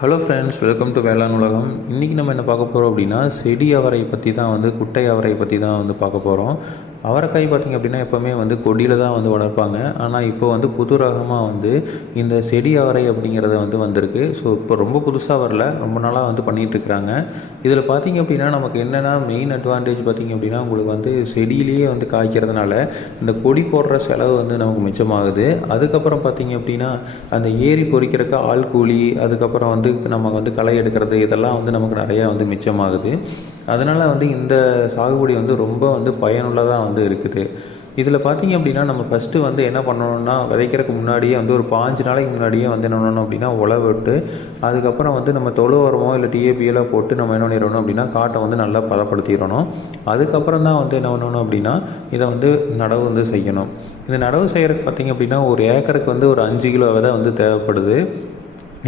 Hello friends, welcome to வேளாண் உலகம். இன்றைக்கி நம்ம என்ன பார்க்க போகிறோம் அப்படின்னா, செடி அவரை பற்றி தான் குட்டை அவரை பற்றி தான் பார்க்க போகிறோம். அவரைக்காய் பார்த்திங்க அப்படின்னா எப்போவுமே கொடியில் தான் வளர்ப்பாங்க. ஆனால் இப்போ புது ரகமாக இந்த செடி அவரை அப்படிங்கிறது வந்திருக்கு. ஸோ இப்போ ரொம்ப புதுசாக வரல, ரொம்ப நாளாக பண்ணிகிட்ருக்குறாங்க. இதில் பார்த்திங்க அப்படின்னா நமக்கு என்னென்னா மெயின் அட்வான்டேஜ் பார்த்திங்க அப்படின்னா உங்களுக்கு செடியிலேயே காய்க்கிறதுனால இந்த கொடி போடுற செலவு நமக்கு மிச்சமாகுது. அதுக்கப்புறம் பார்த்திங்க அப்படின்னா அந்த ஏரி பொறிக்கிறதுக்கு ஆள் கூலி, அதுக்கப்புறம் நம்ம களை எடுக்கிறது, இதெல்லாம் நமக்கு நிறையா மிச்சமாகுது. அதனால் இந்த சாகுபடி ரொம்ப பயனுள்ளதாக இருக்குது. இதில் பார்த்திங்க அப்படின்னா நம்ம ஃபஸ்ட்டு என்ன பண்ணணும்னா, விதைக்கிறதுக்கு முன்னாடியே ஒரு 5 நாளைக்கு முன்னாடியே என்ன பண்ணணும் அப்படின்னா உழவு விட்டு, அதுக்கப்புறம் நம்ம தொழு உரமோ இல்லை டிஏபியெல்லாம் போட்டு நம்ம என்ன பண்ணிடணும் அப்படின்னா காட்டை நல்லா பதப்படுத்திடணும். அதுக்கப்புறம் தான் என்ன பண்ணணும் அப்படின்னா இதை நடவு செய்யணும். இந்த நடவு செய்கிறதுக்கு பார்த்திங்க அப்படின்னா ஒரு ஏக்கருக்கு ஒரு 5 கிலோ விதை தேவைப்படுது.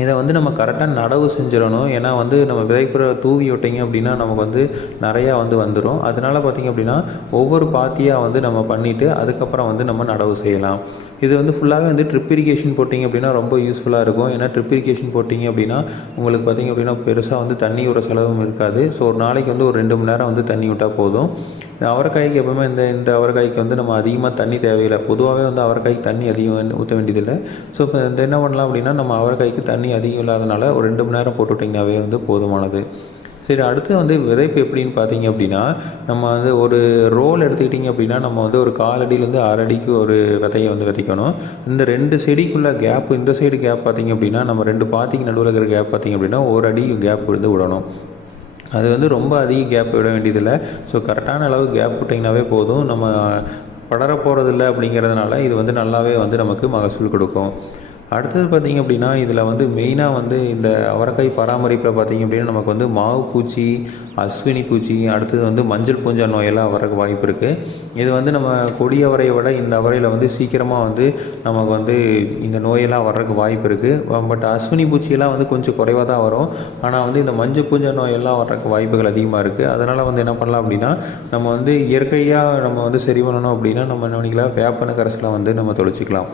இதை நம்ம கரெக்டாக நடவு செஞ்சிடணும். ஏன்னா நம்ம விதைப்புற தூவி விட்டிங்க அப்படின்னா நமக்கு நிறையா வந்துடும். அதனால் பார்த்திங்க அப்படின்னா ஒவ்வொரு பாத்தியாக நம்ம பண்ணிவிட்டு அதுக்கப்புறம் நம்ம நடவு செய்யலாம். இது ஃபுல்லாகவே ட்ரிப் இரிகேஷன் போட்டிங்க அப்படின்னா ரொம்ப யூஸ்ஃபுல்லாக இருக்கும். ஏன்னா ட்ரிப் இரிகேஷன் போட்டிங்க அப்படின்னா உங்களுக்கு பார்த்திங்க அப்படின்னா பெருசாக தண்ணி விட செலவும் இருக்காது. ஸோ ஒரு நாளைக்கு ஒரு 2 மணி நேரம் தண்ணி விட்டால் போதும். அவரைக்காய்க்கு எப்போவுமே இந்த அவரைக்காய்க்கு நம்ம அதிகமாக தண்ணி தேவையில்லை. பொதுவாகவே அவரைக்காய்க்கு தண்ணி அதிகம் ஊற்ற வேண்டியதில்லை. ஸோ இப்போ என்ன பண்ணலாம் அப்படின்னா நம்ம அவரைக்காய்க்கு தண்ணி அதிகம் இல்லாதனால ஒரு 2 மணி நேரம் போட்டு விட்டிங்கனாவே போதுமானது. சரி, அடுத்து விதைப்பு எப்படின்னு பார்த்தீங்க அப்படின்னா நம்ம ஒரு ரோல் எடுத்துக்கிட்டிங்க அப்படின்னா நம்ம ஒரு 1/4 அடியிலேருந்து 1/2 அடிக்கு ஒரு விதையை விதைக்கணும். இந்த 2 செடிக்குள்ள கேப், இந்த சைடு கேப் பார்த்திங்க அப்படின்னா நம்ம 2 பாத்திக்கு நடுவில் இருக்கிற கேப் பார்த்திங்க அப்படின்னா 1 அடி கேப் விடணும். அது ரொம்ப அதிக கேப் விட வேண்டியதில்லை. ஸோ கரெக்டான அளவு கேப் விட்டிங்கனாவே போதும். நம்ம படர போகிறதில்ல அப்படிங்கிறதுனால இது நல்லாவே நமக்கு மகசூல் கொடுக்கும். அடுத்தது பார்த்திங்க அப்படின்னா இதில் மெயினாக இந்த அவரைக்காய் பராமரிப்பில் பார்த்திங்க அப்படின்னா நமக்கு மாவு பூச்சி, அஸ்வினி பூச்சி, அடுத்தது மஞ்சள் பூஞ்சா நோயெல்லாம் வரக்கு வாய்ப்பு இருக்குது. இது நம்ம கொடி அவரையை விட இந்த அவரையில் சீக்கிரமாக நமக்கு இந்த நோயெல்லாம் வர்றதுக்கு வாய்ப்பு இருக்குது. பட் அஸ்வினி பூச்சியெல்லாம் கொஞ்சம் குறைவாக தான் வரும். ஆனால் இந்த மஞ்சள் பூஞ்சா நோயெல்லாம் வர்றதுக்கு வாய்ப்புகள் அதிகமாக இருக்குது. அதனால் என்ன பண்ணலாம் அப்படின்னா நம்ம இயற்கையாக நம்ம சரி பண்ணணும் அப்படின்னா நம்ம என்ன பண்ணிக்கலாம், வேப்பன கரைசலை நம்ம தொளிச்சிக்கலாம்.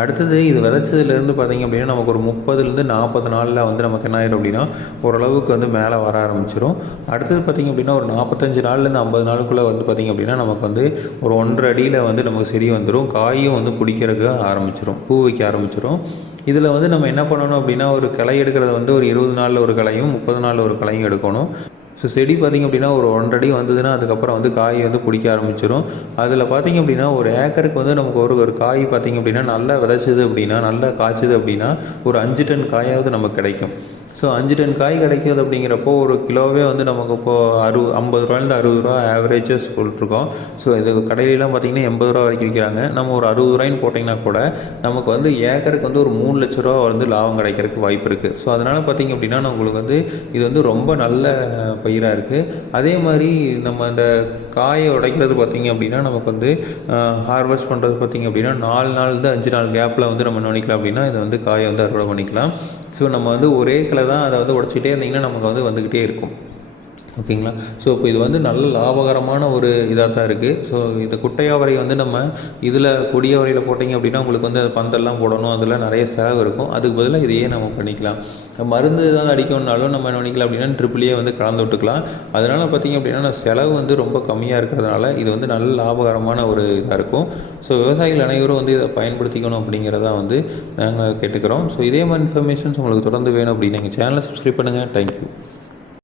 அடுத்தது இது விதைச்சதுலேருந்து பார்த்திங்க அப்படின்னா நமக்கு ஒரு 30லேருந்து 40 நாளில் நமக்கு என்ன ஆயிடும் அப்படின்னா ஓரளவுக்கு மேலே வர ஆரம்பிச்சிடும். அடுத்தது பார்த்திங்க அப்படின்னா ஒரு 45 நாள்லேருந்து 50 நாளுக்குள்ளே பார்த்திங்க அப்படின்னா நமக்கு ஒரு 1.5 அடியில் நமக்கு செடி வந்துடும். காயும் பிடிக்கிறதுக்கு ஆரம்பிச்சிடும், பூ வைக்க ஆரம்பிச்சிடும். இதில் நம்ம என்ன பண்ணணும் அப்படின்னா ஒரு கிளை எடுக்கிறத ஒரு 20 நாளில் ஒரு கிளையும் 30 நாளில் ஒரு கிளையும் எடுக்கணும். ஸோ செடி பார்த்திங்க அப்படின்னா ஒரு 1.5 அடி வந்ததுன்னா அதுக்கப்புறம் காய் பிடிக்க ஆரம்பிச்சிடும். அதில் பார்த்திங்க அப்படின்னா ஒரு ஏக்கருக்கு நமக்கு ஒரு காய் பார்த்திங்க அப்படின்னா நல்லா விதைச்சிது அப்படின்னா, நல்லா காய்ச்சிது அப்படின்னா ஒரு 5 டன் காயாவது நமக்கு கிடைக்கும். ஸோ 5 டன் காய் கிடைக்கிது அப்படிங்கிறப்போ ஒரு கிலோவே நமக்கு இப்போது 50 ரூபாயிலேருந்து 60 ரூபா ஆவரேஜஸ் போட்டிருக்கோம். ஸோ இது கடையிலாம் பார்த்திங்கன்னா 80 ரூபா வரைக்கும் விற்கிறாங்க. நம்ம ஒரு 60 ரூபாய்ன்னு போட்டிங்கன்னா கூட நமக்கு ஏக்கருக்கு ஒரு 3 லட்ச ரூபா லாபம் கிடைக்கிறதுக்கு வாய்ப்பு இருக்குது. ஸோ அதனால் பார்த்திங்க அப்படின்னா நம்மளுக்கு இது ரொம்ப நல்ல பயிராக இருக்குது. அதே மாதிரி நம்ம இந்த காயை உடைக்கிறது பார்த்திங்க அப்படின்னா நமக்கு ஹார்வெஸ்ட் பண்ணுறது பார்த்திங்க அப்படின்னா 4 நாள்லேருந்து 5 நாள் கேப்பில் நம்ம என்ன பண்ணிக்கலாம் அப்படின்னா இதை காயை அறுவடை பண்ணிக்கலாம். ஸோ நம்ம ஒரே கிளை தான் அதை உடைச்சிட்டே இருந்திங்கன்னா நமக்கு வந்துக்கிட்டே இருக்கும். ஓகேங்களா? ஸோ இப்போ இது நல்ல லாபகரமான ஒரு இதாக தான் இருக்குது. ஸோ இந்த குட்டையாவரை நம்ம இதில் கொடியவரையில் போட்டிங்க அப்படின்னா உங்களுக்கு அது பந்தெல்லாம் போடணும், அதெல்லாம் நிறைய செலவு இருக்கும். அதுக்கு பதிலாக இதையே நம்ம பண்ணிக்கலாம். மருந்து ஏதாவது அடிக்கணுன்னாலும் நம்ம என்ன பண்ணிக்கலாம் அப்படின்னா ட்ரிபிளியே கலந்து விட்டுக்கலாம். அதனால் பார்த்திங்க அப்படின்னா செலவு ரொம்ப கம்மியாக இருக்கிறதுனால இது நல்ல லாபகரமான ஒரு இதாக இருக்கும். ஸோ விவசாயிகள் அனைவரும் இதை பயன்படுத்திக்கணும் அப்படிங்கிறத நாங்கள் கேட்டுக்கிறோம். ஸோ இதே மாதிரி இன்ஃபர்மேஷன்ஸ் உங்களுக்கு தொடர்ந்து வேணும் அப்படின்னு எங்கள் சேனலை சப்ஸ்கிரைப் பண்ணுங்கள். தேங்க்யூ.